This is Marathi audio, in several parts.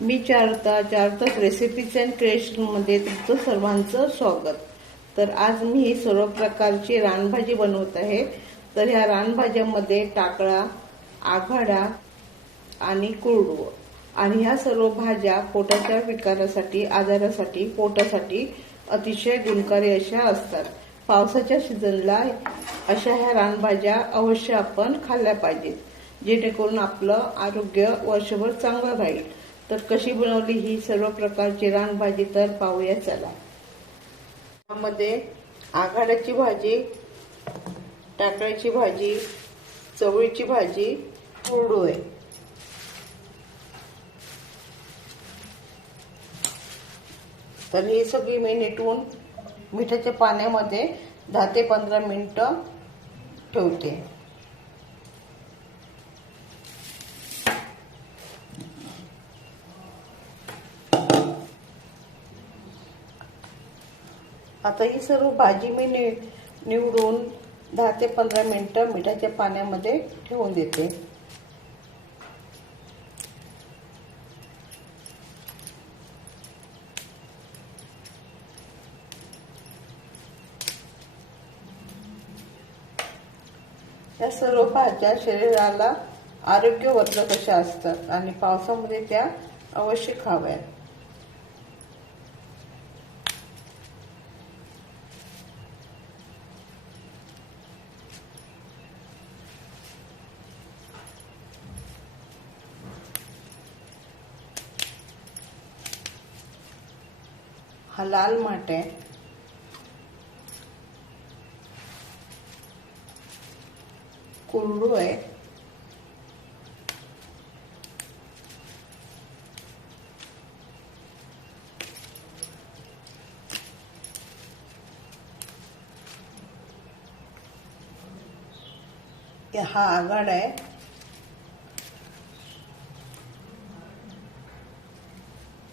मी चारतास रेसिपीज अँड क्रिएशनमध्ये तुमचं सर्वांचं स्वागत. तर आज मी ही सर्व प्रकारची रानभाजी बनवत आहे. तर ह्या रानभाज्यामध्ये टाकळा, आघाडा आणि कुरडू आणि ह्या सर्व भाज्या पोटाच्या विकारासाठी, आजारासाठी, पोटासाठी अतिशय गुणकारी अशा असतात. पावसाच्या सीझनला अशा ह्या रानभाज्या अवश्य आपण खाल्ल्या पाहिजेत, जेणेकरून आपलं आरोग्य वर्षभर चांगलं राहील. तर कशी बनवली ही सर्व प्रकारची रानभाजी तर पाहूया चला. यामध्ये आघाड्याची भाजी, टाकळ्याची भाजी, चवळीची भाजी, कुरडू आहे. तर ही सगळी मी निटवून मिठाच्या पाण्यामध्ये 10 ते 15 मिनिटं ठेवते. आता ही सर्व भाजी मी निवडून 10 ते 15 मिनिटं मिठाच्या पाण्यामध्ये ठेवून देते. या सर्व भाज्या शरीराला आरोग्यवर्धक अशा असतात आणि पावसामध्ये त्या अवश्य खाव्यात. हा लाल माठ आहे. कुरडू आहे. हा आघाड आहे.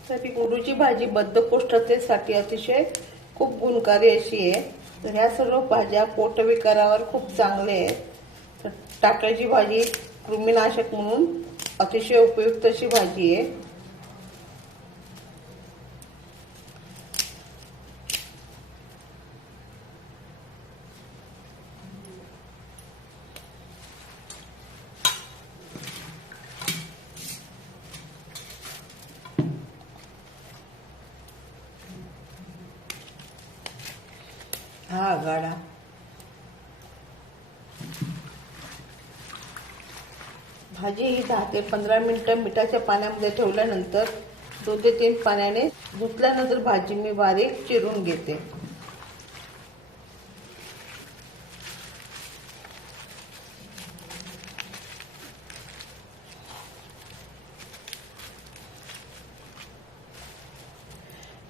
तर कुरडूची भाजी बद्धकोष्ठतेसाठी अतिशय खूप गुणकारी अशी आहे. तर ह्या सर्व भाज्या पोटविकारावर खूप चांगले आहेत. तर टाकळ्याची भाजी कृमीनाशक म्हणून अतिशय उपयुक्त अशी भाजी आहे. हा आघाडा. भाजी ही 10 ते 15 मिनिटं मिठाच्या पाण्यामध्ये ठेवल्यानंतर 2 ते 3 पाण्याने धुतल्यानंतर भाजी मी बारीक चिरून घेते.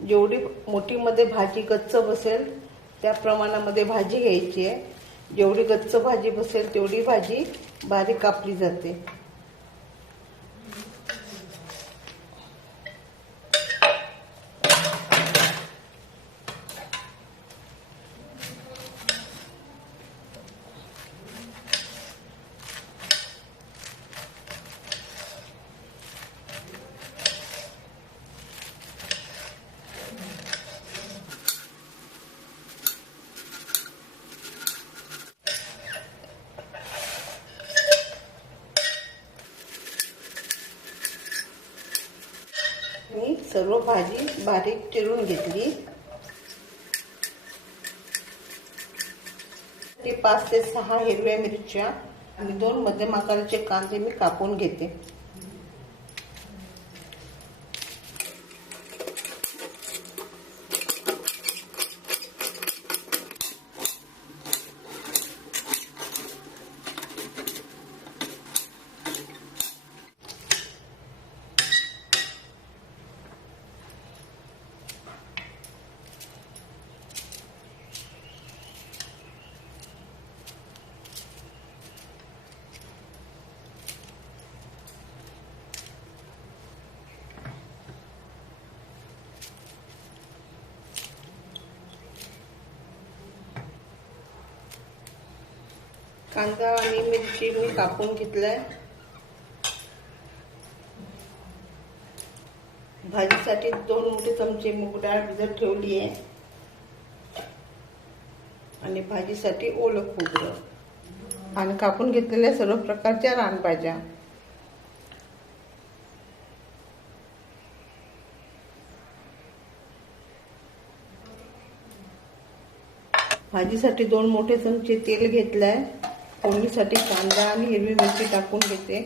जेवढी मोठीमध्ये भाजी गच्च बसेल त्या प्रमाणामध्ये भाजी घ्यायची आहे. जेवढी गच्च भाजी बसेल तेवढी भाजी बारीक कापली जाते. मी सर्व भाजी बारीक चिरून घेतली. 5 ते 6 हिरव्या मिरच्या आणि 2 मध्यम आकाराचे कांदे मी कापून घेते. कांदा आणि मिरची मी कापून घेतलाय. भाजीसाठी 2 मोठे चमचे मूग डाळ भिजत ठेवली आहे आणि भाजीसाठी ओलं खोबरं आणि कापून घेतलेल्या सर्व प्रकारच्या रानभाज्या. भाजीसाठी 2 मोठे चमचे तेल घेतलंय. फोडणीसाठी कांदा आणि हिरवी मिरची टाकून घेते.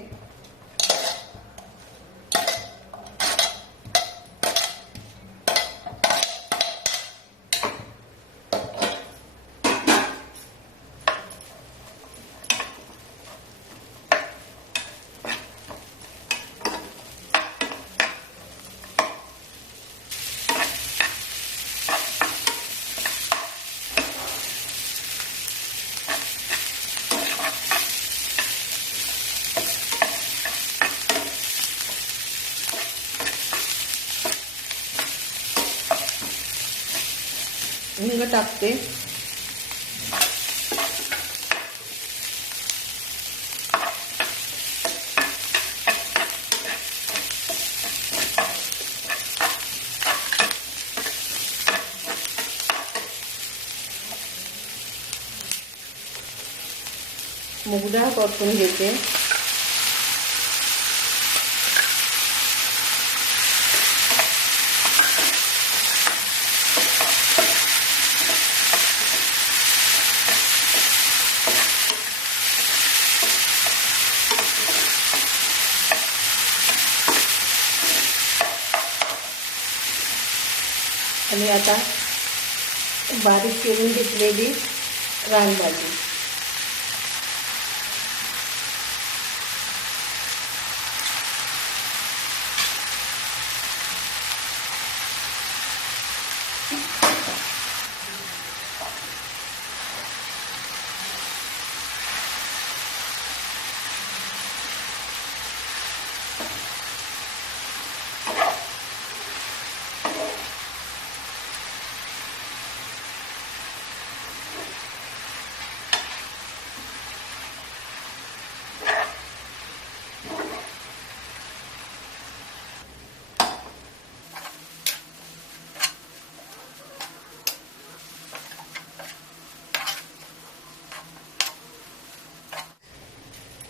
हिंग टाकते. मूग डाळ परतून घेते. आणि आता बारीक चिरून घेतलेली रानभाजी.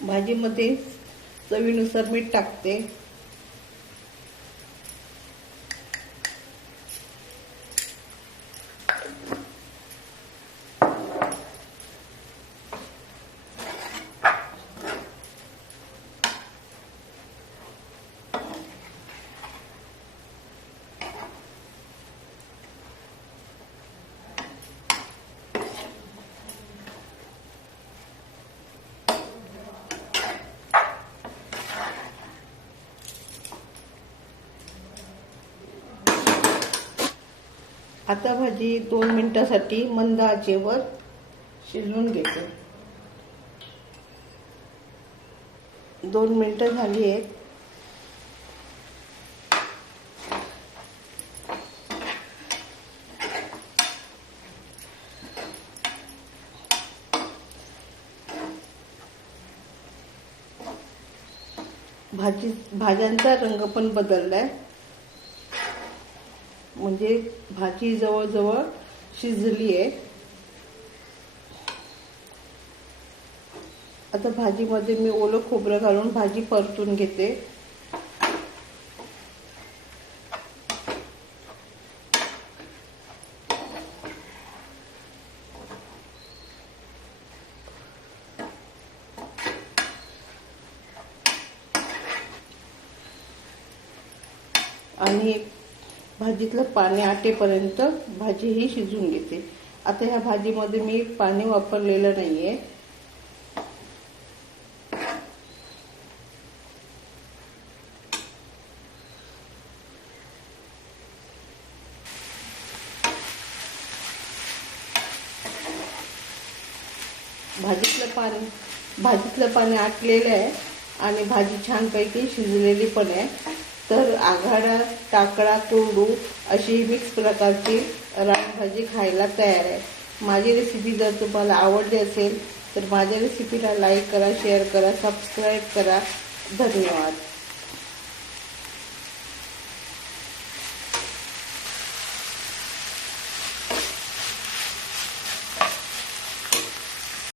भाजीमध्ये चवीनुसार मीठ टाकते. आता भाजी 2 मिनिटांसाठी मंद आचेवर शिजवून घेते. 2 मिनिटं झाली आहेत. भाज्यांचा रंग पण बदललाय, म्हणजे भाजी जवळजवळ शिजली आहे. आता भाजीमध्ये मी ओलं खोबरं घालून भाजी परतून घेते. आणि भाजीतलं पाणी आटेपर्यंत भाजी ही शिजून घेते. आता ह्या भाजीमध्ये मी पाणी वापरलेलं नाहीये. भाजीतलं पाणी आटलेलं आहे आणि भाजी छानपैकी शिजलेली पण आहे. तर आघाडा, टाकळा, कोरडू अशी मिक्स प्रकारची रानभाजी खायला तयार आहे. माझी रेसिपी जर तुम्हाला आवडली असेल तर माझ्या रेसिपीला लाईक करा, शेअर करा, सबस्क्राईब करा. धन्यवाद.